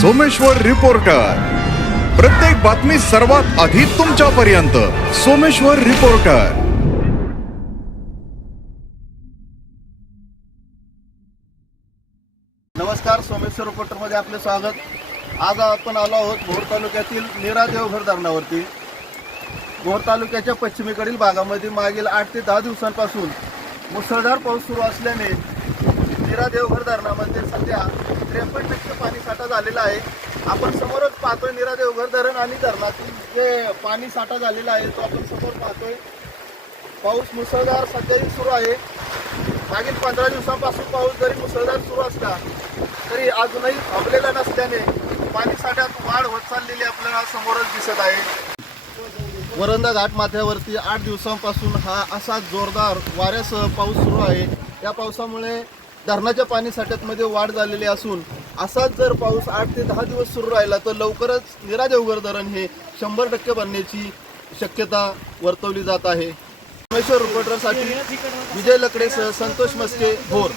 Someshwar reporter प्रत्येक बातमी सर्वात आधी तुमच्यापर्यंत. सोमेश्वर रिपोर्टर नमस्कार सोमेश्वर रिपोर्टरमध्ये आपले स्वागत. आज आपण आलो आहोत भोर तालुक्यातील नीरा देवघर धरणावरती भोर तालुक्याच्या पश्चिमेकडील भागामध्ये मागील आठ ते दहा दिवसांपासून मुसळधार पाऊस सुरू असल्याने नीरा देवघर धरणामध्ये सध्या त्रेपन्न टक्के पाणी साठा झालेला आहे. आपण समोरच पाहतोय निरा देवघर धरण आणि धरणातील जे पाणी साठा झालेला आहे तो आपण समोर पाहतोय. पाऊस मुसळधार सध्याही सुरू आहे. मागील पंधरा दिवसांपासून पाऊस जरी मुसळधार सुरू असला तरी अजूनही थांबलेला नसल्याने पाणी साठ्यात वाढ होत चाललेली आपल्याला समोरच दिसत आहे. वरंदा घाट माथ्यावरती आठ दिवसांपासून हा असा जोरदार वाऱ्यासह पाऊस सुरू आहे. या पावसामुळे धरणाच्या पाणी साठ्यातमध्ये वाढ झालेली असून असाच जर पाऊस आठ ते दहा दिवस सुरू राहिला तर लवकरच निरा देवघर धरण हे शंभर टक्के बनण्याची शक्यता वर्तवली जात आहे. परमेश्वर रिपोर्टरसाठी विजय लकडेसह संतोष मस्के भोर.